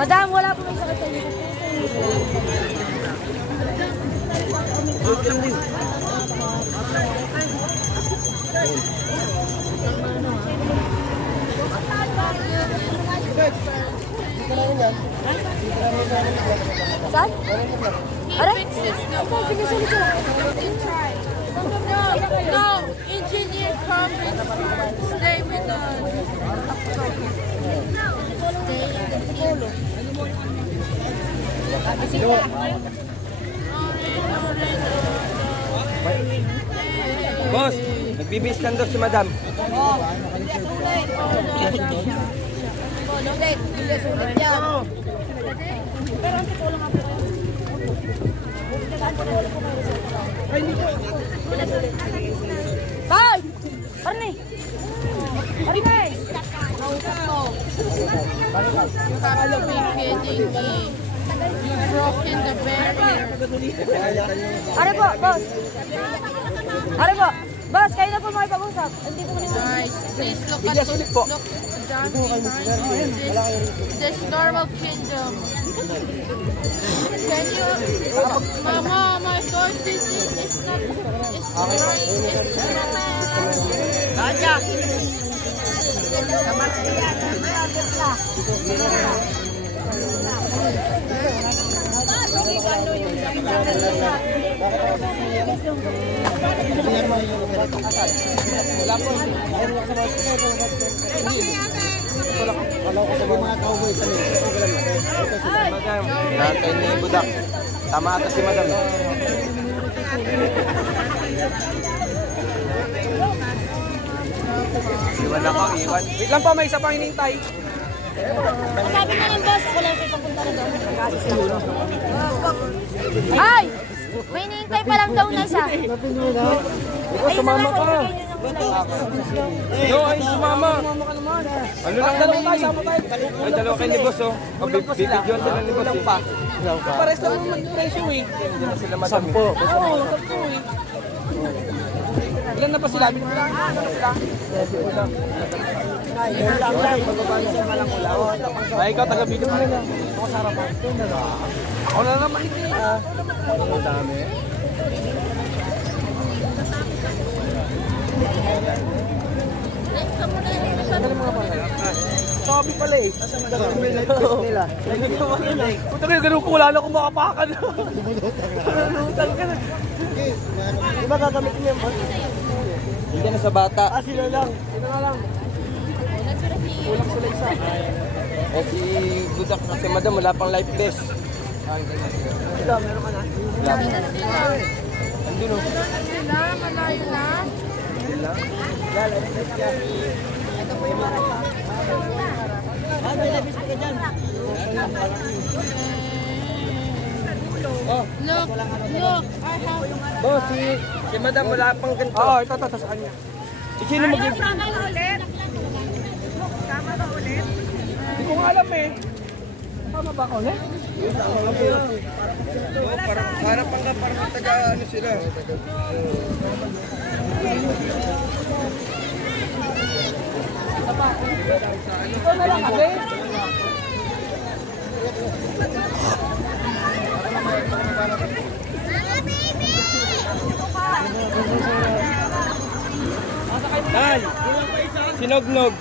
Madam, wala po may sakit sa inyo. Saan? Are? No, engineer conference. Stay with us. Boss, nagbibis lang daw si madam. Ulit, ulit yan. Pero ang totoo lang ako. Bye! Parne! Parne! You broken the barrier. Are po, boss? Are po? Boss, kayo na po makipag-usap. Guys, please look at down behind this normal kingdom. Can you, Mama, my voice is not, Raja! Nantay ni Budak. Tama ata si madam. Iwan ako, iwan. Wait lang po, may isa pang hinintay. Sabi mo ng boss, ako lang yung papunta na doon. Ay! May hinihintay pa lang daw na isa. Ikaw, sumama ka. Yo, ay sumama. Ano lang dalawa tayo, sama tayo. Ay, dalawa kayo ni boss, oh. Bibigyan sila ni boss, eh. Pares lang naman mag-presyo, eh. Hindi na sila madam. Sampo. Oo, sampo, eh. Ilan na pa sila? Binulang na sila. Ay, ikaw, taga-video pa rin. Ito ko sa harapan. Ako na naman, hindi. Ang dami. Sabi pala eh. Nila. Puta kayo, ganun ko. Wala na akong makapakan. Lulutan ka na. Di ba gagamit niyo mo? Hindi na sa bata. Ah, sila lang. Sila nga lang. Kulang sila isa. Eh si Budak kasi madam, wala pang life vest. Ito, meron ka na? Wala pa. Andun o. sila, malayo na. Sila? Wala, ito po yung maraka. Ah, may life vest ka dyan. Oh, Look, I have... boss, si madam wala pang ganito. Oo, ito, sa kanya. Sino mag-give? Sama na ulit. Sama na ulit. Hindi ko nga alam eh. Tama ba ako ulit? Harap pang ka, parang taga ano sila. Ito na lang kasi. Dal! Sinognog!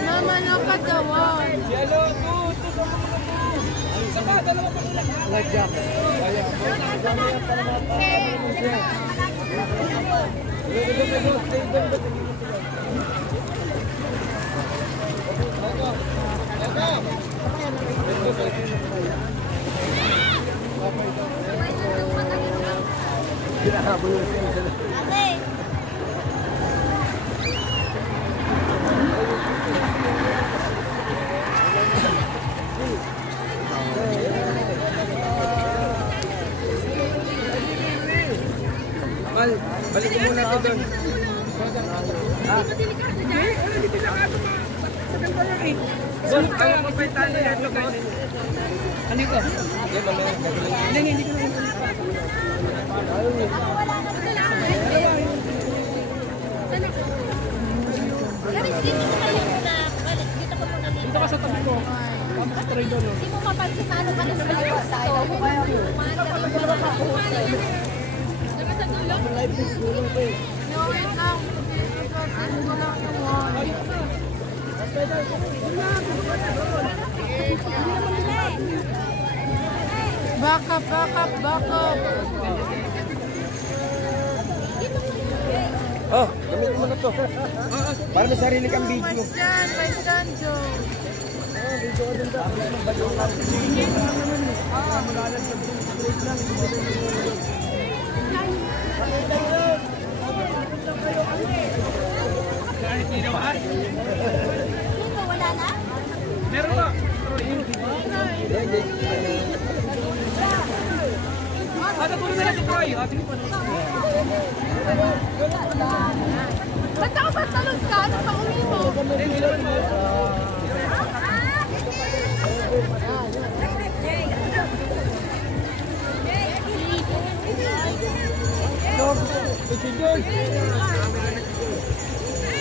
Mama, look at the wall. Yellow, two, isa pa, dalawa pa ulang. Light jacket. Balik mo muna ito doon. Doon, ayaw ko pa yung tali ito, boss. Ano ito? Hindi ko na. Dito ka sa tabi ko. Vamos sa trade doon. Hindi mo mapansin na ano ka na sa labas. Ayaw mo kaya mo. Live is gulong ko eh. No, wait lang. Ano ko lang yung wall. Back up. Oh, gamitin mo na to. Para may sarili kang video. My son, Joe. Video ka din ba? Wala na? Meron ba? Tuloy na lang si Troy. Sige pa. Ba't ako ba talog ka? Ano pa uli mo?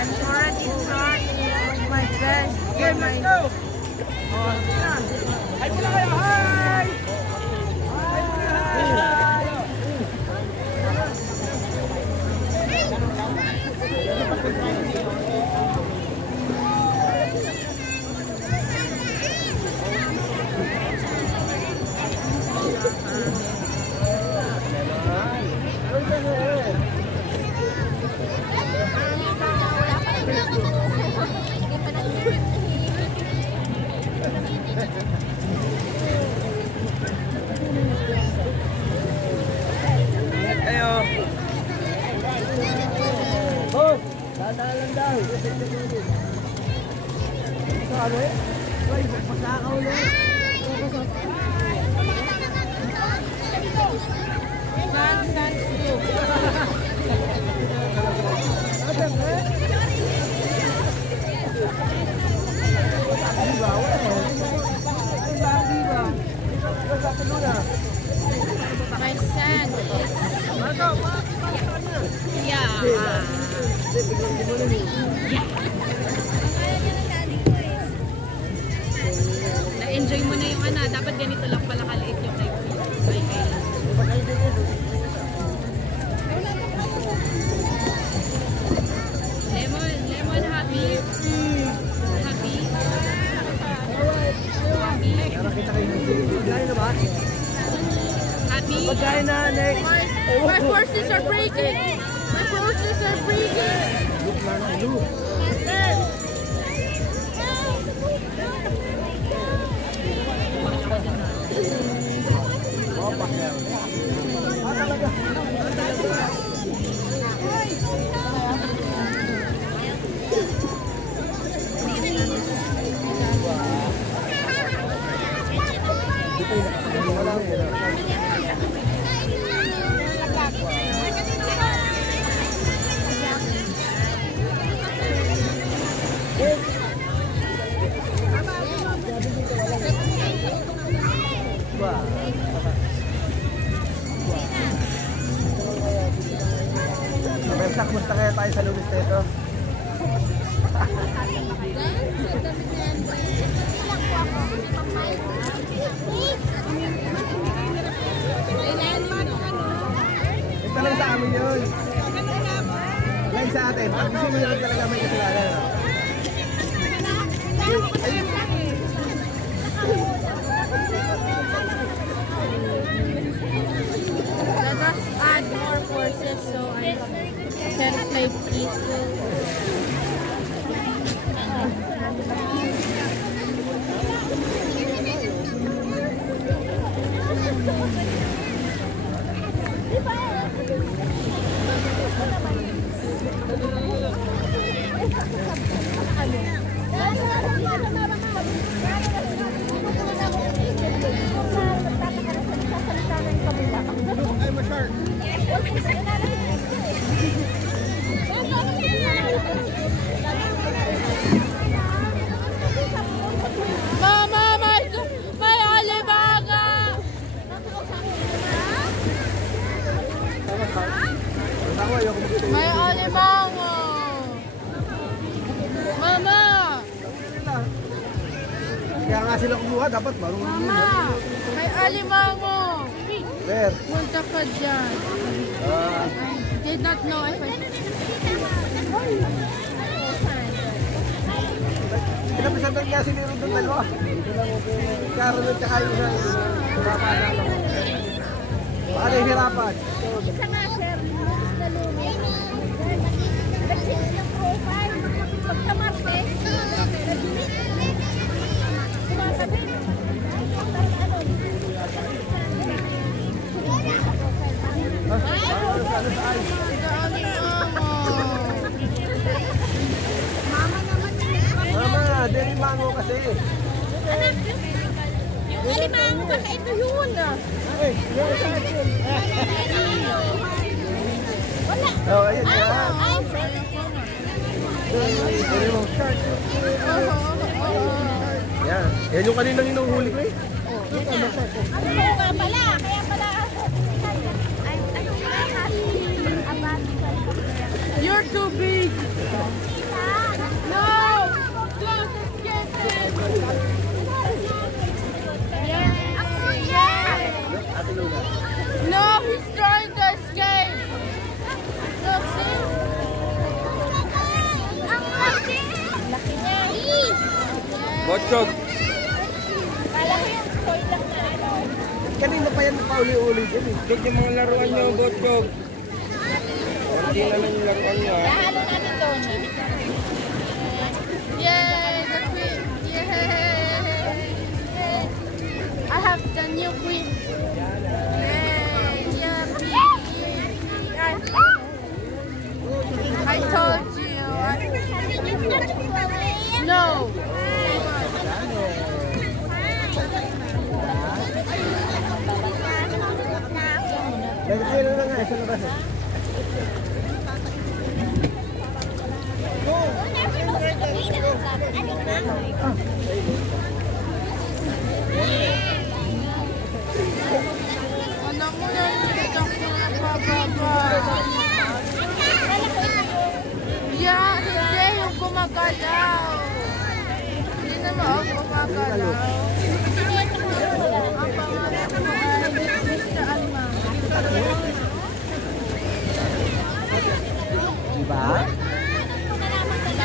I'm already trying my best. Get my Hi pula kayo! Hi! Dadalan daw. Ito ano eh? Ay, magpasakaw na. Sun scoop. My son is... Yeah. Na-enjoy mo na yung ano, dapat ganito lang pala kaliit yung kay Kayla. Lemon, happy? Happy? Nakita kayo ng pagkain na ba? Happy? Pagkain na, Nick. My forces are breaking! My forces are breaking! Kumusta kaya tayo sa Lumis nito? Ito lang sa amin yun. Lang sa atin. Pag gusto mo yun talaga may kasalanan. Let us add more forces so I can play peaceful. I'm a shark. May alimango. Mama! Kaya nga sila kumuha, dapat marunong. Mama! May alimango. Where? Punta ka dyan. I did not know if I... Pinapresentan niya si Nero doon dalawa. Karoon at saka yung isa. Baka nahihirapan. Isa nga, sir. Na lumis. Nag-six ng profile. Pagka Martes, sumasabi. Mama, deli mango kasi. Anak, yung alimango baka ito yun. Ay, yung sa akin. Wala. Oh, ayun yan. Ay, Deli mo. Yan. Yan yung kaninang inuhuli ko eh. ano nga pala? Kaya pala ako. Ay, ano nga? Abat. You're too big. No! Don't escape him! Ate Luna. No, he's trying to escape. Look, see? Ang laki! Laki niya. Botchog. Kala ko yung toy lang na ano. Kanina pa yan pauli-uli dyan eh. Check yung mga laruan nyo, Botchog. Hindi naman yung laruan nyo, ha? Nahalo natin doon. Yay, the queen. Yay. I have the new queen. Yay, yuppie. I told you. No. Nagkakain na nga eh sa labas eh. Anak mo na yung pababa. Yeah, hindi yung gumagalaw. Hindi naman ako gumagalaw. Ang pangalan mo ay Mr. Alma. Diba?